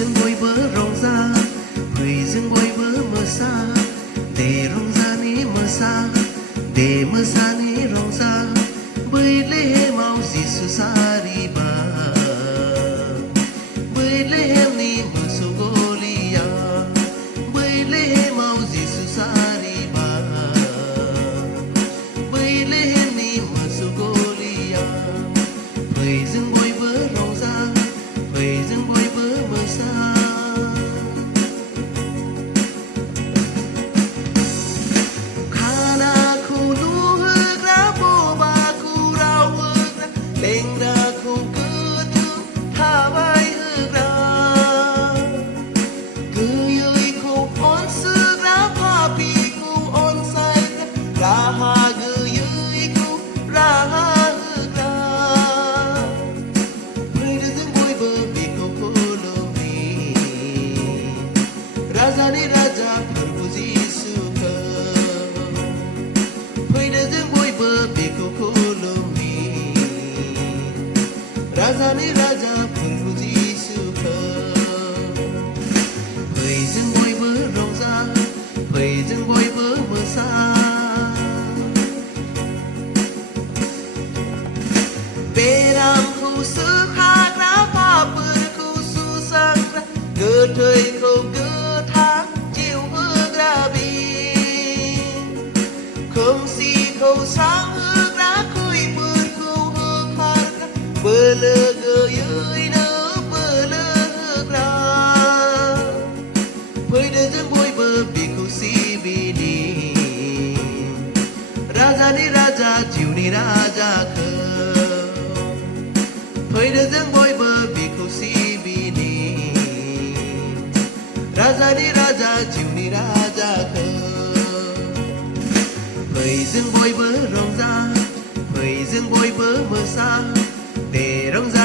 जों बयबो रंजा फै जों बयबो मोसा दे रंजानि मोसा दे मोसानि रंजा बै लेहेमाव जिसु सारिबा बै लेहेमनि मोसौ गलिया बै लेहेमाव जिसु सारिबा बै लेहेमनि मोसौ गलिया फै जों बयबो रंजा फै जों बयबो मोसा खानाखौ नुहोग्रा बबाखौ राव होग्रा लेंग्राखौ गोथौ थाबायहोग्रा गैयैखौ अनसोग्रा पापिखौ अनसायग्रा राहा गैयैखौ राहा होग्रा फैदो जों बयबो बिखौ खुलुमनि राजानि राजा प्रभु जिसुखौ फैदो जों बयबो बिखौ खुलुमनि राजानि राजा प्रभु जिसुखौ फै जों बयबो रंजा फै जों बयबो मोसा बेरामखौ सोखाग्रा पापफोरखौ सुस्रांग्रा गोथैखौ गोथां जिउ होग्रा खोमसिखौ स्रां होग्रा खैफोदखौ होखारग्रा बोलो गैयैनो बोलो होग्रा फैदो जों बयबो बिखौ सिबिनि राजानि राजा जिउनि राजाखौ फैदो जों बयबो बिखौ सिबिनि राजानि राजा जिउनि राजाखौ फै जों बयबो रंजा फै जों बयबो मोसा दे रंजा